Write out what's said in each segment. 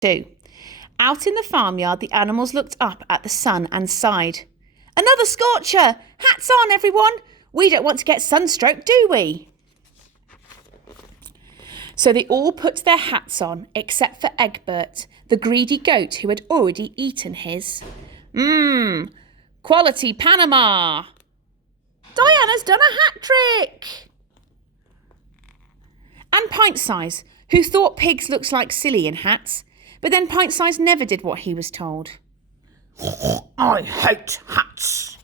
2. Out in the farmyard, the animals looked up at the sun and sighed. Another scorcher! Hats on, everyone! We don't want to get sunstroke, do we? So they all put their hats on, except for Egbert, the greedy goat who had already eaten his. Quality Panama! Diana's done a hat trick! And Pint-Size, who thought pigs looked like silly in hats, but then Pint-Size never did what he was told. I hate hats.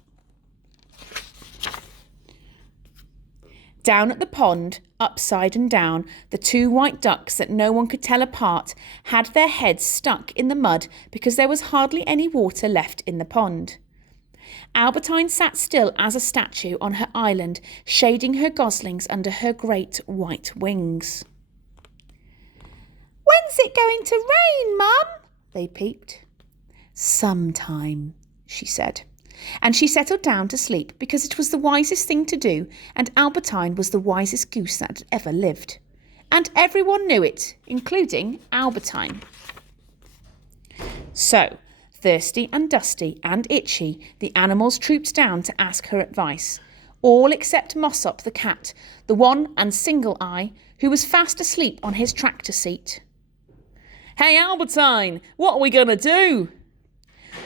Down at the pond, upside and down, the 2 white ducks that no one could tell apart had their heads stuck in the mud because there was hardly any water left in the pond. Albertine sat still as a statue on her island, shading her goslings under her great white wings. When's it going to rain, Mum? They peeped. Sometime, she said. And she settled down to sleep because it was the wisest thing to do, and Albertine was the wisest goose that had ever lived. And everyone knew it, including Albertine. So, thirsty and dusty and itchy, the animals trooped down to ask her advice, all except Mossop the cat, the one and single eye, who was fast asleep on his tractor seat. Hey, Albertine, what are we going to do?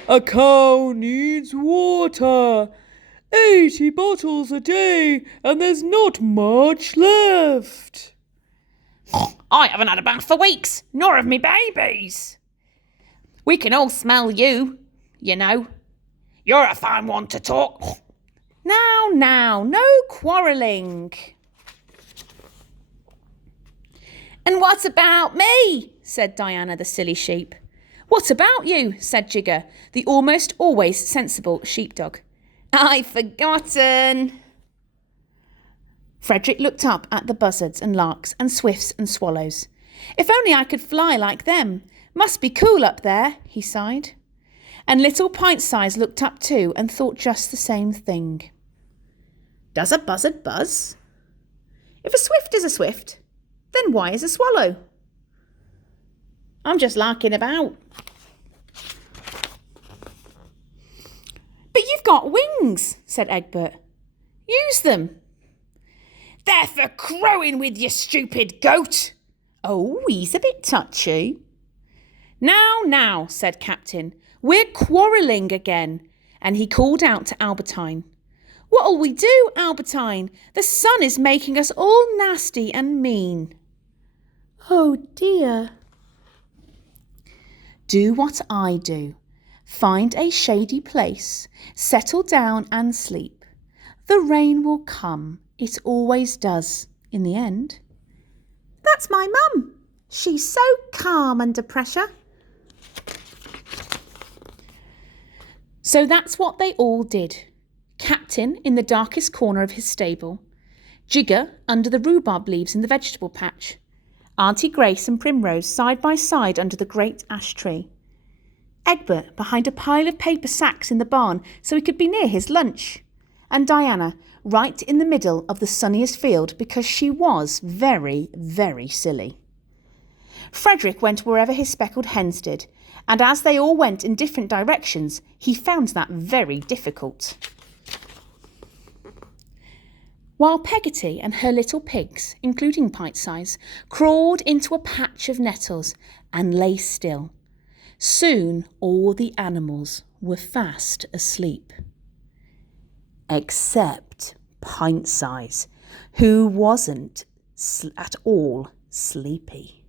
A cow needs water. 80 bottles a day, and there's not much left. I haven't had a bath for weeks, nor have me babies. We can all smell you, you know. You're a fine one to talk. Now, no quarrelling. And what about me? Said Diana the silly sheep. What about you? Said Jigger, the almost always sensible sheepdog. I've forgotten. Frederick looked up at the buzzards and larks and swifts and swallows. If only I could fly like them. Must be cool up there, he sighed. And little Pint-Size looked up too and thought just the same thing. Does a buzzard buzz? If a swift is a swift, then why is a swallow? I'm just larking about. But you've got wings, said Egbert. Use them. They're for crowing with, you stupid goat. Oh, he's a bit touchy. Now, said Captain, we're quarrelling again. And he called out to Albertine. What'll we do, Albertine? The sun is making us all nasty and mean. Oh dear. Do what I do. Find a shady place, settle down and sleep. The rain will come. It always does, in the end. That's my mum. She's so calm under pressure. So that's what they all did. Captain in the darkest corner of his stable. Jigger under the rhubarb leaves in the vegetable patch. Auntie Grace and Primrose side by side under the great ash tree. Egbert behind a pile of paper sacks in the barn so he could be near his lunch. And Diana right in the middle of the sunniest field because she was very, very silly. Frederick went wherever his speckled hens did, and as they all went in different directions, he found that very difficult. While Peggotty and her little pigs, including Pint-Size, crawled into a patch of nettles and lay still. Soon all the animals were fast asleep. Except Pint-Size, who wasn't at all sleepy.